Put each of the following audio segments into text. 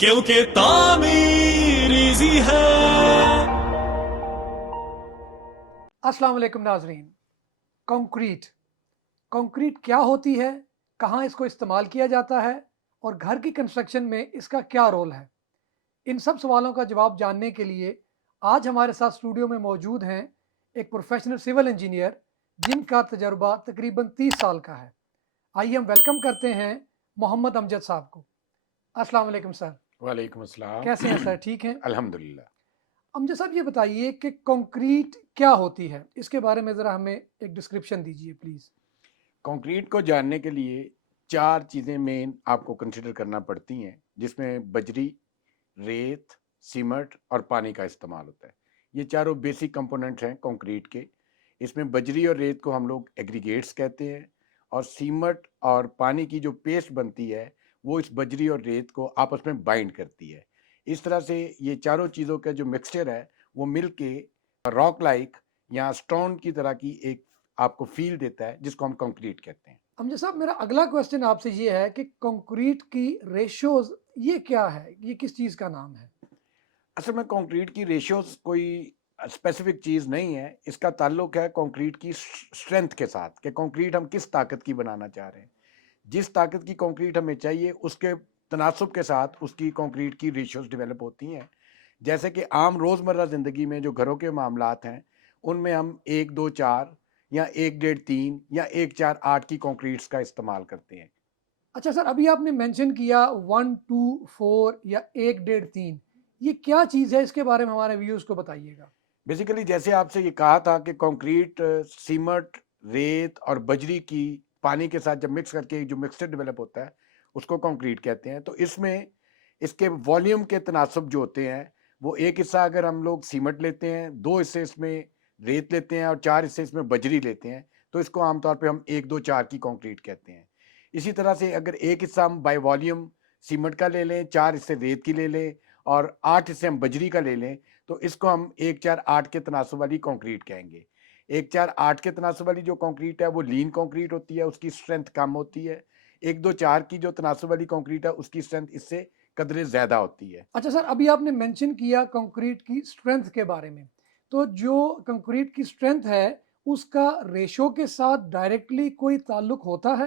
क्योंकि तामीर इजी है। अस्सलाम वालेकुम नाजरीन। कंक्रीट कंक्रीट क्या होती है, कहाँ इसको इस्तेमाल किया जाता है और घर की कंस्ट्रक्शन में इसका क्या रोल है? इन सब सवालों का जवाब जानने के लिए आज हमारे साथ स्टूडियो में मौजूद हैं एक प्रोफेशनल सिविल इंजीनियर जिनका तजर्बा तकरीबन 30 साल का है। आइए हम वेलकम करते हैं मोहम्मद अमजद साहब को। अस्सलाम वालेकुम सर। वालेकुम अस्सलाम। कैसे हैं सर, ठीक हैं? अल्हम्दुलिल्लाह। अमजद साहब ये बताइए कि कंक्रीट क्या होती है, इसके बारे में ज़रा हमें एक डिस्क्रिप्शन दीजिए प्लीज़। कंक्रीट को जानने के लिए चार चीज़ें मेन आपको कंसिडर करना पड़ती हैं, जिसमें बजरी, रेत, सीमेंट और पानी का इस्तेमाल होता है। ये चारों बेसिक कंपोनेंट्स हैं कंक्रीट के। इसमें बजरी और रेत को हम लोग एग्रीगेट्स कहते हैं, और सीमेंट और पानी की जो पेस्ट बनती है वो इस बजरी और रेत को आपस में बाइंड करती है। इस तरह से ये चारों चीज़ों का जो मिक्सचर है वो मिल के रॉक लाइक या स्टोन की तरह की एक आपको फील देता है, जिसको हम कंक्रीट कहते हैं। अमजद साहब, मेरा अगला क्वेश्चन आपसे ये है कि कंक्रीट की रेशियोज ये क्या है? ये किस चीज़ का नाम है? असल में कंक्रीट की रेशियोज कोई स्पेसिफिक चीज़ नहीं है। इसका ताल्लुक है कंक्रीट की स्ट्रेंथ के साथ, कि कंक्रीट हम किस ताकत की बनाना चाह रहे हैं। जिस ताकत की कंक्रीट हमें चाहिए उसके तनासुब के साथ उसकी कंक्रीट की रेशियोज डेवलप होती हैं। जैसे कि आम रोज़मर्रा ज़िंदगी में जो घरों के मामलात हैं, उनमें हम 1, 2, 4 या 1, 1.5, 3 या 1, 4, 8 की कंक्रीट्स का इस्तेमाल करते हैं। अच्छा सर, अभी आपने मेंशन किया 1, 2, 4 या 1, 1.5, 3, ये क्या चीज़ है? इसके बारे में हमारे व्यूअर्स को बताइएगा। बेसिकली जैसे आपसे ये कहा था कि कंक्रीट सीमेंट, रेत और बजरी की पानी के साथ जब मिक्स करके जो मिक्सचर डेवलप होता है उसको कंक्रीट कहते हैं। तो इसमें इसके वॉल्यूम के तनासब जो होते हैं, वो एक हिस्सा अगर हम लोग सीमेंट लेते हैं, 2 हिस्से इसमें रेत लेते हैं और 4 हिस्से इसमें बजरी लेते हैं, तो इसको आमतौर पे हम 1, 2, 4 की कंक्रीट कहते हैं। इसी तरह से अगर एक हिस्सा हम बाय वॉल्यूम सीमेंट का ले लें, 4 हिस्से रेत की ले लें और 8 हिस्से हम बजरी का ले लें, तो इसको हम 1, 4, 8 के तनासब वाली कंक्रीट कहेंगे। 1, 4, 8 के तनासब वाली जो कंक्रीट है वो लीन कंक्रीट होती है, उसकी स्ट्रेंथ कम होती है। 1, 2, 4 की जो तनासब वाली कंक्रीट है उसकी स्ट्रेंथ इससे कदरे ज़्यादा होती है। अच्छा सर, अभी आपने मेंशन किया कंक्रीट की स्ट्रेंथ के बारे में, तो जो कंक्रीट की स्ट्रेंथ है, उसका रेशो के साथ डायरेक्टली कोई ताल्लुक होता है?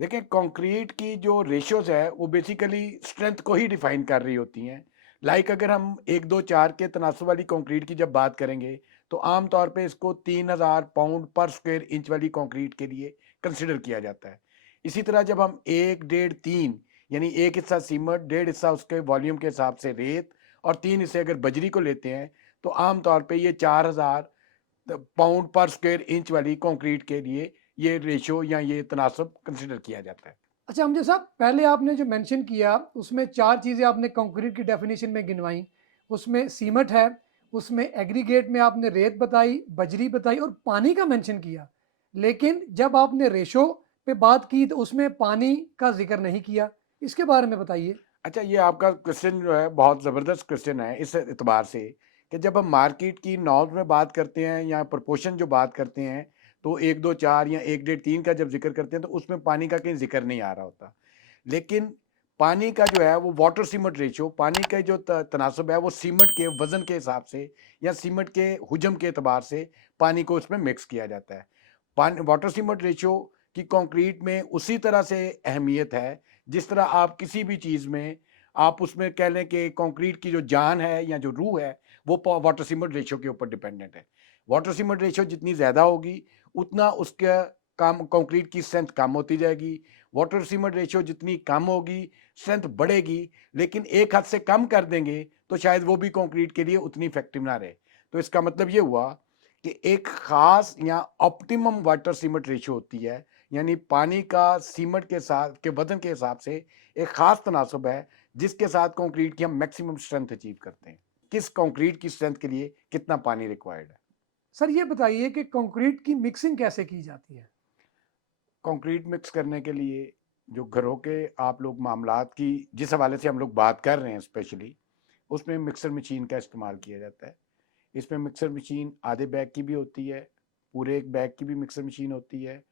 देखिए, कंक्रीट की जो रेशियोज है वो बेसिकली स्ट्रेंथ को ही डिफाइन कर रही होती हैं। लाइक अगर हम 1, 2, 4 के तनासब वाली कंक्रीट की जब बात करेंगे, तो आम तौर पे इसको 3000 पाउंड पर स्क्वायर इंच वाली कंक्रीट के लिए कंसिडर किया जाता है। इसी तरह जब हम 1, 1.5, 3 यानी एक हिस्सा सीमेंट, 1.5 हिस्सा उसके वॉल्यूम के हिसाब से रेत और 3 हिस्से अगर बजरी को लेते हैं, तो आम तौर पे ये 4000 पाउंड पर स्क्वायर इंच वाली कंक्रीट के लिए ये रेशियो या ये तनासब कंसिडर किया जाता है। अच्छा अमजद साहब, पहले आपने जो मेंशन किया उसमें 4 चीज़ें आपने कंक्रीट की डेफिनेशन में गिनवाई। उसमें सीमेंट है, उसमें एग्रीगेट में आपने रेत बताई, बजरी बताई और पानी का मेंशन किया। लेकिन जब आपने रेशो पे बात की तो उसमें पानी का ज़िक्र नहीं किया। इसके बारे में बताइए। अच्छा, ये आपका क्वेश्चन जो है बहुत ज़बरदस्त क्वेश्चन है इस एतबार से, कि जब हम मार्केट की नॉर्म्स में बात करते हैं या प्रोपोर्शन जो बात करते हैं, तो 1, 2, 4 या 1, 1.5, 3 का जब जिक्र करते हैं तो उसमें पानी का कहीं जिक्र नहीं आ रहा होता। लेकिन पानी का जो है वो वाटर सीमेंट रेशियो, पानी का जो तनासब है वो सीमेंट के वज़न के हिसाब से या सीमेंट के हुजम के एतबार से पानी को उसमें मिक्स किया जाता है। पानी वाटर सीमेंट रेशियो की कंक्रीट में उसी तरह से अहमियत है, जिस तरह आप किसी भी चीज़ में आप उसमें कह लें कि कंक्रीट की जो जान है या जो रूह है वो वाटर सीमेंट रेशियो के ऊपर डिपेंडेंट है। वाटर सीमेंट रेशियो जितनी ज़्यादा होगी, उतना उसका काम कंक्रीट की स्ट्रेंथ कम होती जाएगी। वाटर सीमेंट रेशियो जितनी कम होगी, स्ट्रेंथ बढ़ेगी। लेकिन एक हद से कम कर देंगे तो शायद वो भी कंक्रीट के लिए उतनी इफेक्टिव ना रहे। तो इसका मतलब ये हुआ कि एक खास या ऑप्टिमम वाटर सीमेंट रेशियो होती है, यानी पानी का सीमेंट के साथ के वजन के हिसाब से एक खास तनासब है, जिसके साथ कंक्रीट की हम मैक्सिमम स्ट्रेंथ अचीव करते हैं। किस कंक्रीट की स्ट्रेंथ के लिए कितना पानी रिक्वायर्ड है। सर ये बताइए कि कंक्रीट की मिक्सिंग कैसे की जाती है? कंक्रीट मिक्स करने के लिए जो घरों के आप लोग मामलात की जिस हवाले से हम लोग बात कर रहे हैं स्पेशली, उसमें मिक्सर मशीन का इस्तेमाल किया जाता है। इसमें मिक्सर मशीन आधे बैग की भी होती है, पूरे एक बैग की भी मिक्सर मशीन होती है,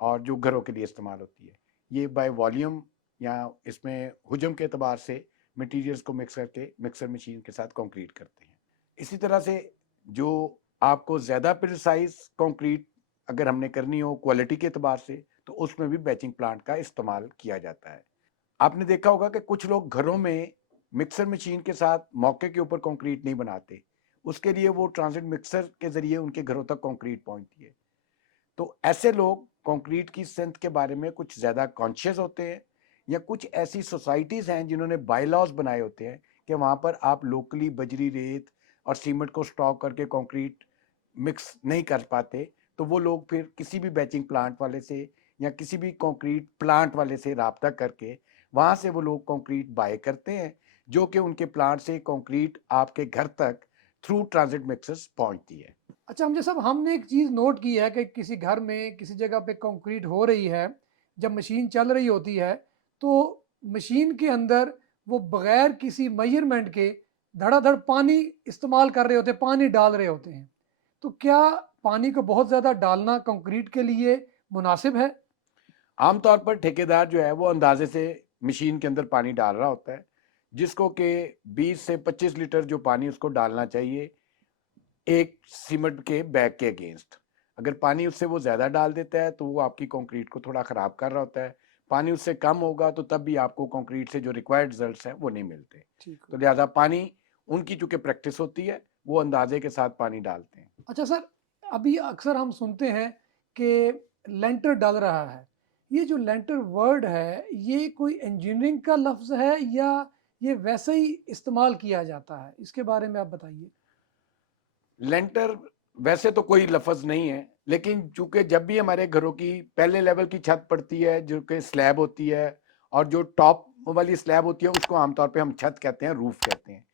और जो घरों के लिए इस्तेमाल होती है। ये बाय वॉल्यूम या इसमें हुजम के एतबार से मटेरियल्स को मिक्स करके मिक्सर मशीन के साथ कंक्रीट करते हैं। इसी तरह से जो आपको ज़्यादा प्रिसाइज कंक्रीट अगर हमने करनी हो क्वालिटी के एतबार से, तो उसमें भी बैचिंग प्लांट का इस्तेमाल किया जाता है। आपने देखा होगा कि कुछ लोग घरों में मिक्सर मशीन के साथ मौके के ऊपर कंक्रीट नहीं बनाते, उसके लिए वो ट्रांजिट मिक्सर के ज़रिए उनके घरों तक कंक्रीट पहुंचती है। तो ऐसे लोग कंक्रीट की स्ट्रेंथ के बारे में कुछ ज़्यादा कॉन्शियस होते हैं, या कुछ ऐसी सोसाइटीज़ हैं जिन्होंने बायलॉज बनाए होते हैं कि वहाँ पर आप लोकली बजरी रेत और सीमेंट को स्टॉक करके कंक्रीट मिक्स नहीं कर पाते, तो वो लोग फिर किसी भी बैचिंग प्लांट वाले से या किसी भी कंक्रीट प्लांट वाले से राब्ता करके वहाँ से वो लोग कंक्रीट बाय करते हैं, जो कि उनके प्लांट से कंक्रीट आपके घर तक थ्रू ट्रांजिट मिक्सर्स पहुँचती है। अच्छा हमजे साहब, हमने एक चीज़ नोट की है कि किसी घर में किसी जगह पे कंक्रीट हो रही है, जब मशीन चल रही होती है, तो मशीन के अंदर वो बगैर किसी मेजरमेंट के धड़ाधड़ पानी इस्तेमाल कर रहे होते हैं, पानी डाल रहे होते हैं। तो क्या पानी को बहुत ज़्यादा डालना कंक्रीट के लिए मुनासिब है? आमतौर पर ठेकेदार जो है वो अंदाजे से मशीन के अंदर पानी डाल रहा होता है, जिसको कि 20 से 25 लीटर जो पानी उसको डालना चाहिए एक सीमेंट के बैग के अगेंस्ट। अगर पानी उससे वो ज़्यादा डाल देता है तो वो आपकी कंक्रीट को थोड़ा ख़राब कर रहा होता है। पानी उससे कम होगा तो तब भी आपको कंक्रीट से जो रिक्वायर्ड रिजल्ट्स हैं वो नहीं मिलते। ठीक तो है। लिहाजा पानी उनकी चूँकि प्रैक्टिस होती है, वो अंदाजे के साथ पानी डालते हैं। अच्छा सर, अभी अक्सर हम सुनते हैं कि लेंटर डल रहा है। ये जो लेंटर वर्ड है, ये कोई इंजीनियरिंग का लफ्ज़ है या ये वैसे ही इस्तेमाल किया जाता है? इसके बारे में आप बताइए। लेंटर वैसे तो कोई लफ्ज़ नहीं है, लेकिन चूँकि जब भी हमारे घरों की पहले लेवल की छत पड़ती है, जो कि स्लैब होती है, और जो टॉप वाली स्लैब होती है, उसको आमतौर पे हम छत कहते हैं, रूफ़ कहते हैं।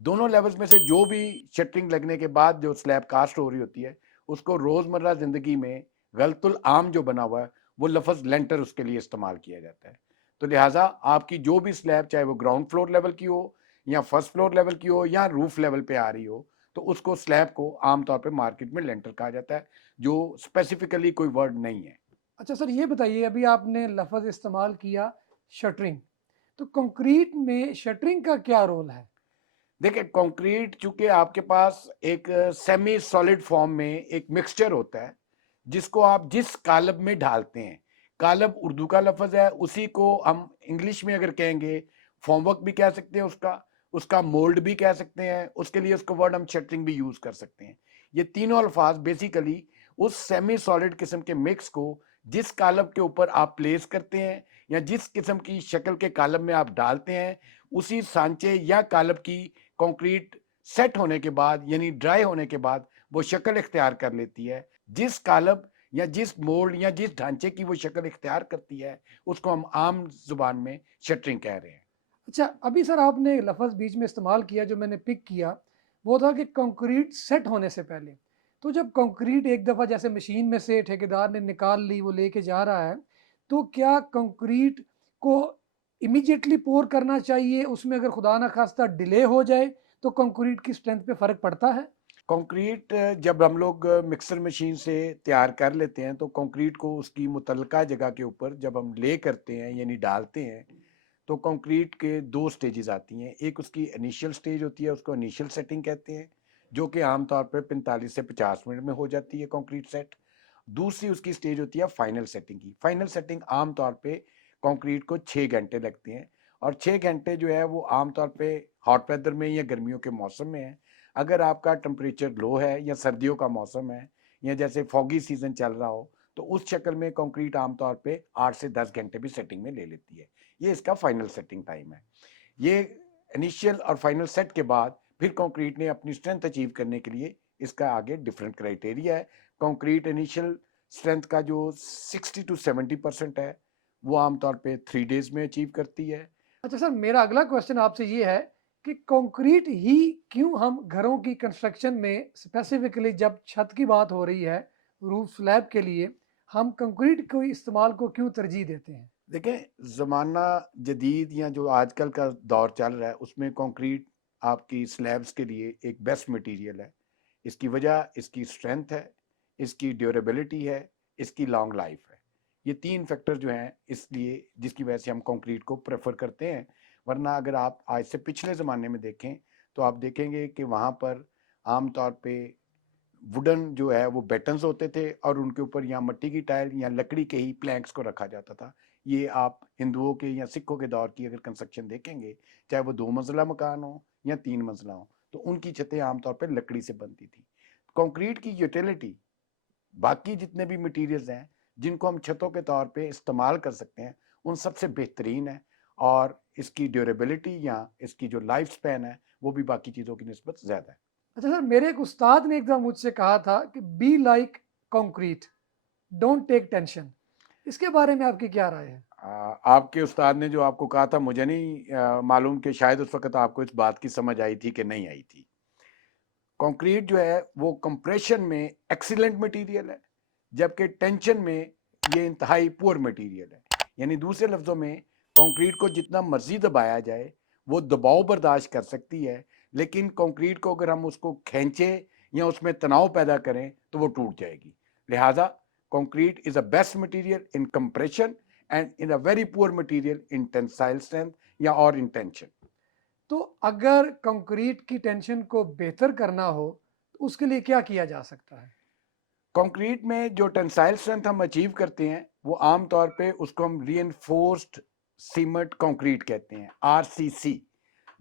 दोनों लेवल्स में से जो भी शटरिंग लगने के बाद जो स्लैब कास्ट हो रही होती है, उसको रोज़मर्रा ज़िंदगी में गलतुल आम जो बना हुआ है, वो लफ्ज़ लेंटर उसके लिए इस्तेमाल किया जाता है। तो लिहाज़ा आपकी जो भी स्लैब, चाहे वो ग्राउंड फ्लोर लेवल की हो या फर्स्ट फ्लोर लेवल की हो या रूफ़ लेवल पे आ रही हो, तो उसको स्लैब को आमतौर पे मार्केट में लेंटर कहा जाता है, जो स्पेसिफिकली कोई वर्ड नहीं है। अच्छा सर, ये बताइए, अभी आपने लफ़्ज़ इस्तेमाल किया शटरिंग, तो कंक्रीट में शटरिंग का क्या रोल है? देखिए, कंक्रीट चूंकि आपके पास एक सेमी सॉलिड फॉर्म में एक मिक्सचर होता है, जिसको आप जिस कालब में ढालते हैं, कालब उर्दू का लफ्ज़ है, उसी को हम इंग्लिश में अगर कहेंगे फॉर्मवर्क भी कह सकते हैं, उसका उसका मोल्ड भी कह सकते हैं, उसके लिए उसका वर्ड हम शटरिंग भी यूज़ कर सकते हैं। ये तीनों अल्फाज बेसिकली उस सेमी सॉलिड किस्म के मिक्स को जिस कालब के ऊपर आप प्लेस करते हैं या जिस किस्म की शक्ल के कालब में आप डालते हैं, उसी सांचे या कालब की कंक्रीट सेट होने के बाद, यानी ड्राई होने के बाद, वो शक्ल इख्तियार कर लेती है। जिस कालब या जिस मोल्ड या जिस ढांचे की वो शक्ल इख्तियार करती है, उसको हम आम जुबान में शटरिंग कह रहे हैं। अच्छा, अभी सर आपने एक लफ़्ज़ बीच में इस्तेमाल किया जो मैंने पिक किया, वो था कि कंक्रीट सेट होने से पहले। तो जब कंक्रीट एक दफ़ा जैसे मशीन में से ठेकेदार ने निकाल ली, वो लेके जा रहा है, तो क्या कंक्रीट को इमीडिएटली पोर करना चाहिए? उसमें अगर खुदा ना ख़ास्ता डिले हो जाए, तो कंक्रीट की स्ट्रेंथ पे फ़र्क पड़ता है? कंक्रीट जब हम लोग मिक्सर मशीन से तैयार कर लेते हैं, तो कंक्रीट को उसकी मुतल्लका जगह के ऊपर जब हम ले करते हैं यानी डालते हैं, तो कंक्रीट के 2 स्टेजेस आती हैं। एक उसकी इनिशियल स्टेज होती है, उसको इनिशियल सेटिंग कहते हैं, जो कि आमतौर पे 45 से 50 मिनट में हो जाती है कंक्रीट सेट। दूसरी उसकी स्टेज होती है फाइनल सेटिंग की। फाइनल सेटिंग आमतौर पे कंक्रीट को 6 घंटे लगते हैं, और 6 घंटे जो है वो आमतौर पे हॉट वेदर में या गर्मियों के मौसम में है। अगर आपका टेम्परेचर लो है या सर्दियों का मौसम है या जैसे फॉगी सीजन चल रहा हो, तो उस शक्ल में कंक्रीट आमतौर पे 8 से 10 घंटे भी सेटिंग में ले लेती है। ये इसका फाइनल सेटिंग टाइम है। ये इनिशियल और फाइनल सेट के बाद फिर कंक्रीट ने अपनी स्ट्रेंथ अचीव करने के लिए इसका आगे डिफरेंट क्राइटेरिया है। कंक्रीट इनिशियल स्ट्रेंथ का जो 60 टू 70% है, वो आमतौर पे 3 डेज में अचीव करती है। अच्छा सर, मेरा अगला क्वेश्चन आपसे ये है कि कंक्रीट ही क्यों हम घरों की कंस्ट्रक्शन में स्पेसिफिकली जब छत की बात हो रही है, रूफ स्लैब के लिए, हम कंक्रीट को इस्तेमाल को क्यों तरजीह देते हैं? देखें, ज़माना जदीद या जो आजकल का दौर चल रहा है, उसमें कंक्रीट आपकी स्लैब्स के लिए एक बेस्ट मटेरियल है। इसकी वजह इसकी स्ट्रेंथ है, इसकी ड्यूरेबिलिटी है, इसकी लॉन्ग लाइफ है। ये 3 फैक्टर जो हैं इसलिए जिसकी वजह से हम कंक्रीट को प्रेफर करते हैं। वरना अगर आप आज से पिछले ज़माने में देखें तो आप देखेंगे कि वहाँ पर आम तौर पे वुडन जो है वो बैटन्स होते थे और उनके ऊपर या मिट्टी की टाइल या लकड़ी के ही प्लैंक्स को रखा जाता था। ये आप हिंदुओं के या सिखों के दौर की अगर कंस्ट्रक्शन देखेंगे, चाहे वो 2 मंजिला मकान हो या 3 मंजिला हो, तो उनकी छतें आमतौर पर लकड़ी से बनती थी। कंक्रीट की यूटिलिटी बाकी जितने भी मटेरियल्स हैं जिनको हम छतों के तौर पे इस्तेमाल कर सकते हैं उन सबसे बेहतरीन है और इसकी ड्यूरेबिलिटी या इसकी जो लाइफ स्पैन है वो भी बाकी चीज़ों की निस्बत ज़्यादा है। अच्छा सर, मेरे एक उस्ताद ने एकदम मुझसे कहा था कि be like concrete, don't take tension. इसके बारे में आपकी क्या राय है? आपके उस्ताद ने जो आपको कहा था मुझे नहीं मालूम कि शायद उस वक्त आपको इस बात की समझ आई थी कि नहीं आई थी। कंक्रीट जो है वो कंप्रेशन में एक्सीलेंट मटेरियल है जबकि टेंशन में ये इंतहाई पुअर मटेरियल है। यानी दूसरे लफ्ज़ों में कंक्रीट को जितना मर्जी दबाया जाए वो दबाव बर्दाश्त कर सकती है, लेकिन कंक्रीट को अगर हम उसको खींचे या उसमें तनाव पैदा करें तो वो टूट जाएगी। लिहाजा concrete is a best material in compression and in a very poor material in tensile strength या और इन टेंशन। तो अगर कंक्रीट की टेंशन को बेहतर करना हो तो उसके लिए क्या किया जा सकता है? कंक्रीट में जो टेंसाइल स्ट्रेंथ हम अचीव करते हैं वो आम तौर पे उसको हम रीइंफोर्स्ड सीमेंट कंक्रीट कहते हैं, आरसीसी,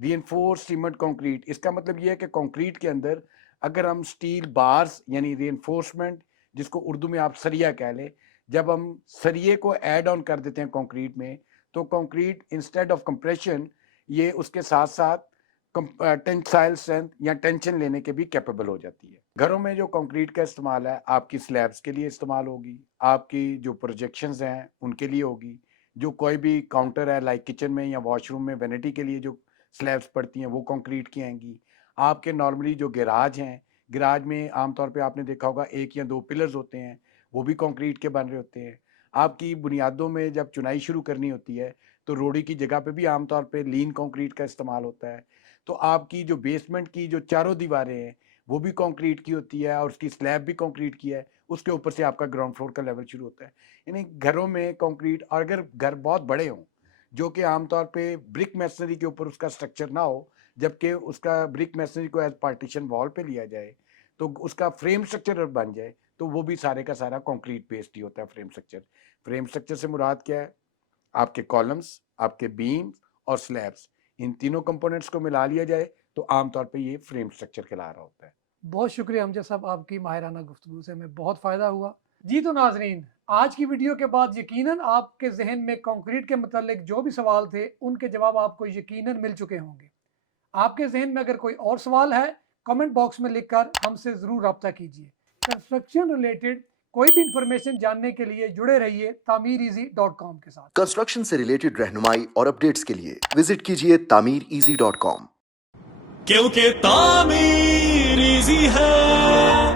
रीइंफोर्स्ड सीमेंट कंक्रीट। इसका मतलब ये है कि कंक्रीट के अंदर अगर हम स्टील बार्स यानी रीइंफोर्समेंट, जिसको उर्दू में आप सरिया कह लें, जब हम सरिये को ऐड ऑन कर देते हैं कंक्रीट में तो कंक्रीट इंस्टेड ऑफ कंप्रेशन ये उसके साथ साथ टेंसाइल स्ट्रेंथ या टेंशन लेने के भी कैपेबल हो जाती है। घरों में जो कंक्रीट का इस्तेमाल है आपकी स्लैब्स के लिए इस्तेमाल होगी, आपकी जो प्रोजेक्शंस हैं उनके लिए होगी, जो कोई भी काउंटर है लाइक किचन में या वॉशरूम में वैनिटी के लिए जो स्लैब्स पड़ती हैं वो कंक्रीट की आएंगी। आपके नॉर्मली जो गैराज हैं, गैराज में आमतौर पे आपने देखा होगा 1 या 2 पिलर्स होते हैं, वो भी कंक्रीट के बन रहे होते हैं। आपकी बुनियादों में जब चुनाई शुरू करनी होती है तो रोड़ी की जगह पे भी आमतौर पे लीन कंक्रीट का इस्तेमाल होता है। तो आपकी जो बेसमेंट की जो चारों दीवारें हैं वो भी कंक्रीट की होती है और उसकी स्लैब भी कंक्रीट की है, उसके ऊपर से आपका ग्राउंड फ्लोर का लेवल शुरू होता है। यानी घरों में कंक्रीट, और अगर घर बहुत बड़े हों जो कि आमतौर पे ब्रिक मैसनरी के ऊपर उसका स्ट्रक्चर ना हो, जबकि उसका ब्रिक मैसनरी को एज पार्टीशन वॉल पे लिया जाए तो उसका फ्रेम स्ट्रक्चर बन जाए तो वो भी सारे का सारा कंक्रीट बेस्ड ही होता है। फ्रेम स्ट्रक्चर, फ्रेम स्ट्रक्चर से मुराद क्या है? आपके कॉलम्स, आपके बीम्स और स्लैब्स, इन तीनों कंपोनेंट्स को मिला लिया जाए तो आमतौर पे ये फ्रेम स्ट्रक्चर कहला रहा होता है। बहुत शुक्रिया अमजद साहब, आपकी माहिराना गुफ्तगू से हमें बहुत फ़ायदा हुआ। जी तो नाजरीन, आज की वीडियो के बाद यकीनन आपके जहन में कंक्रीट के मतलब जो भी सवाल थे उनके जवाब आपको यकीनन मिल चुके होंगे। आपके जहन में अगर कोई और सवाल है कमेंट बॉक्स में लिखकर हमसे ज़रूर रब्ता कीजिए। कंस्ट्रक्शन रिलेटेड कोई भी इंफॉर्मेशन जानने के लिए जुड़े रहिए tameereasy.com के साथ। कंस्ट्रक्शन से रिलेटेड रहनुमाई और अपडेट्स के लिए विजिट कीजिए tameereasy.com। क्योंकि तामीर इजी है।